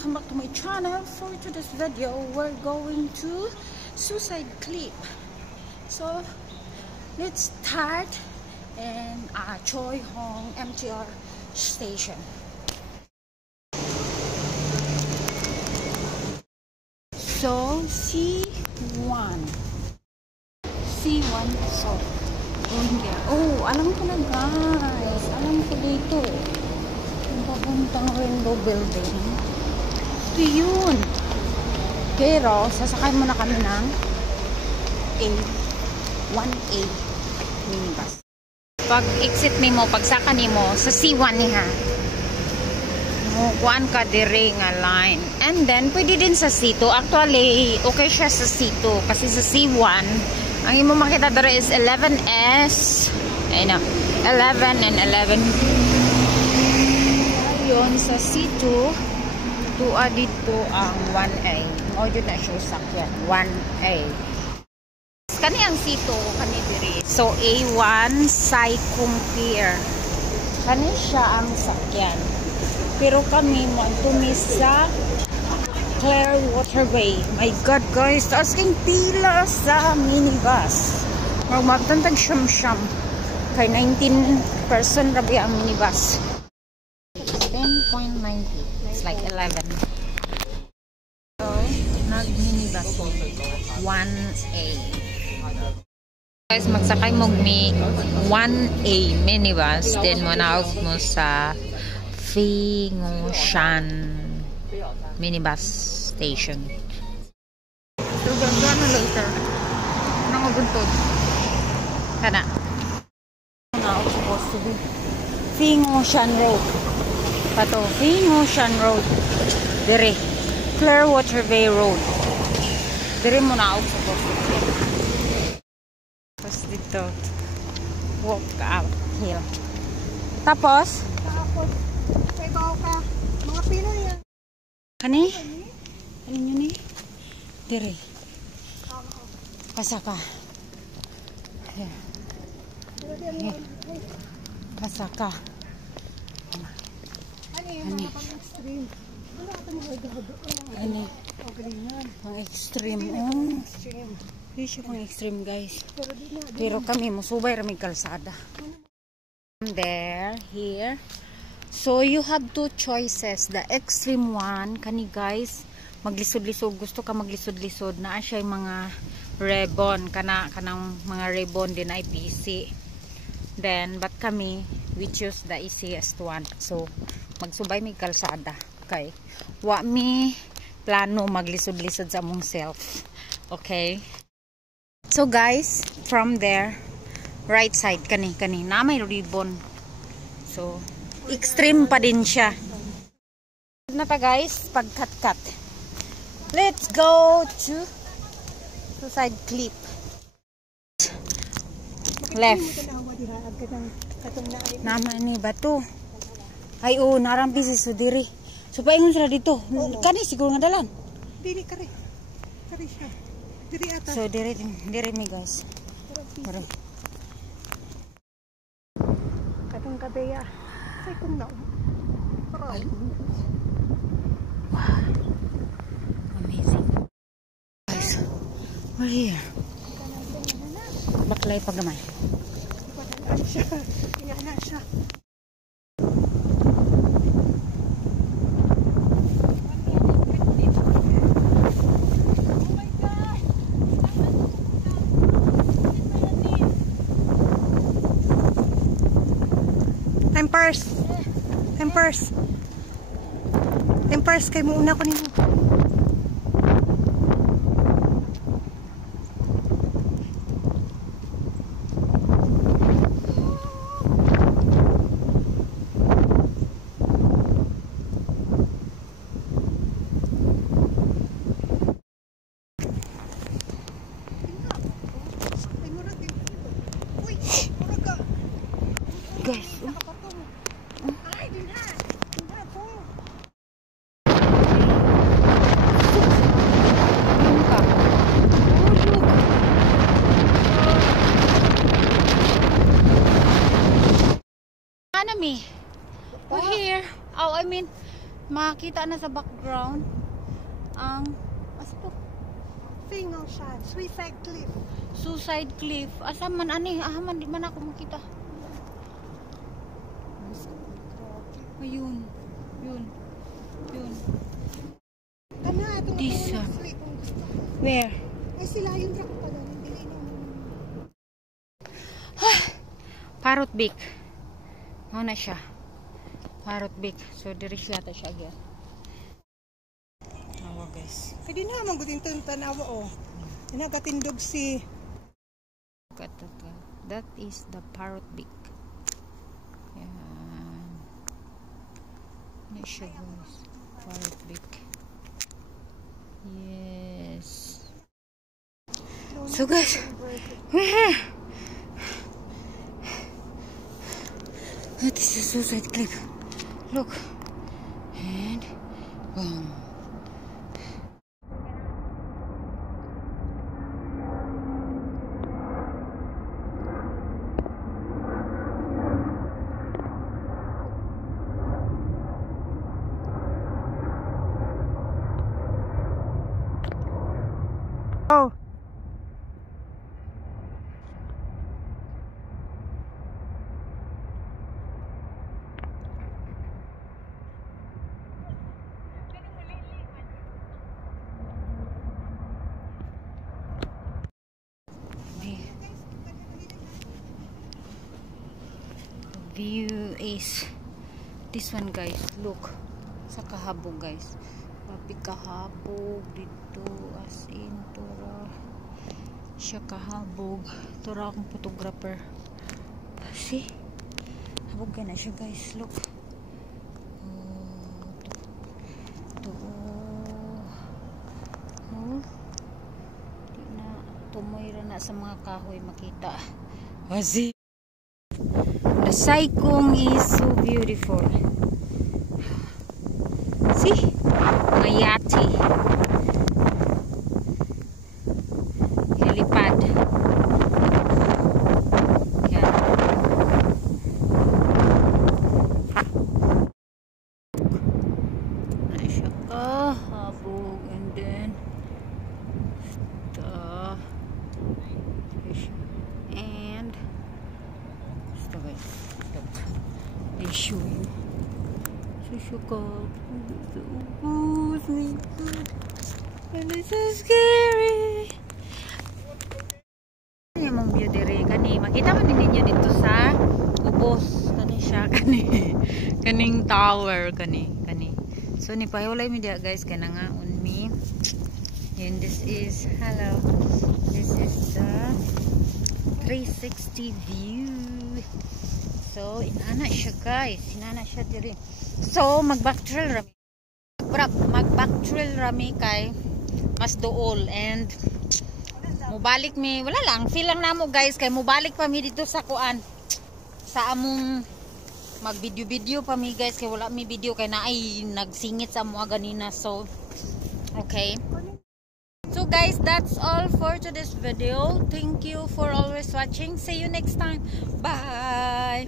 welcome back to my channel. For today's video, we're going to Suicide Cliff. So let's start in Choi Hong MTR station. So C1 so oh, alam ko na guys, alam ko dito yung papuntang Rainbow Building. Ito yun, pero sasakay muna kami ng 1A minibus. Pag exit nimo, pagsaka nimo sa C1 niya, kuan ka dire nga line, and then pwede din sa C2. Actually okay siya sa C2 kasi sa C1 ang imo makita dere is 11S, ayun, 11 and 11. Ayun sa C2 tuwa dito ang 1A. O yun na siya sakyan 1A. Kani ang C2 kani diri, so A1 Sai Kung Pier kani siya ang sakyan. Pero kami mo tumis sa Claire Waterway. My God guys, asking pila sa minibus. Magtantag siyam-siyam. Kay 19 person rabi ang minibus. 10.90. It's like 11. So, nag-minibus 1A. Guys, magsakay mo 1A minibus. Then mo na mo sa Fingoshan minibus station. So, ganda na later. Nangabuntod. Kana. Now, supposed to be Fingoshan Road. Pato, Fingoshan Road. Dire. Claire Waterway Road. Dire mo na ako supposed to be. Tapos dito. Walk up hill. Tapos, may bawa ka. Mga Pinoy yan. Kani? Ano nyo ni? Dire. Pasaka. Here. Pasaka. Ano yung mga pang-extreme? Wala ka mga gado. Ano? Pang-extreme. Oh. Extreme. Hindi siya pang-extreme guys. Pero di na. Pero kami, musubay raming kalsada. There, here. So, you have two choices. The extreme one, kani guys, maglisod-lisod. Gusto ka maglisod-lisod. Naa siya yung mga ribbon. Kanang mga ribbon din ay PC. Then, but kami, we choose the easiest one. So, magsubay may kalsada. Okay? Wa mi plano maglisod-lisod sa mong self. Okay? So, guys, from there, right side, kani, na may ribbon. So, extreme pa din siya. Na pa guys, pag-cut-cut. Let's go to Suicide Cliff. Left. Naman ni bato. Ay narampi si Sudiri. So paingon sila dito. Kani siguro nga dalan. Dili kare. Kare siya. Diri ata. So diri mi guys. Kare. Katong kabeya. Say kung na. Wow. Amazing. Guys, we're here. Baklay pagamay. Ano siya? Ina siya. Tempers kay mo una ko nimo. Guys, We're here. Oh, I mean, Makita na sa background ang Thing siya. Suicide Cliff. Suicide Cliff. Asa man ani? Man di man ako makita. Ayun. Yun. Kana ito This, na kung gusto. Where? Ay sila yung truck pala. Hindi na Parrot Beak. Ano na siya? Parrot Beak. So, diri siya ta siya agad. Awa guys. Kaya din naman gutin ito tanawa o. Inagatindog si... That is the Parrot Beak. Yan. Ano siya guys? Parrot Beak. Yes. So guys. That is the Suicide Cliff. Look. And boom. Oh. View is this one guys. Look sa kahabog guys. Papi kahabog dito as in tura siya kahabog. Tura akong photographer. See? Habog ka na siya guys. Look. Di na tumoy ra na sa mga kahoy makita. See? The Saikong is so beautiful. See? Mayati. Helipad. Yan. Na siya kahabog and then and I show you. And it's so scary. Yung mong view dire kani makita man ninyo dito sa ubos kani siya kaning tower kani. So ni pahiwalay mi dia guys kana nga on me. And this is This is the 360 view. So, inana siya guys. Inana siya diri. So, mag-backtrail rami. Mag-backtrail rami kay mas dool. And, mubalik mi. Wala lang. Feel lang namo guys. Kay mubalik pa mi dito sa kuan. Sa among mag-video-video pa mi guys. Kay wala mi video. Kay naay nagsingit sa mga ganina. So, okay. So guys, that's all for today's video. Thank you for always watching. See you next time. Bye!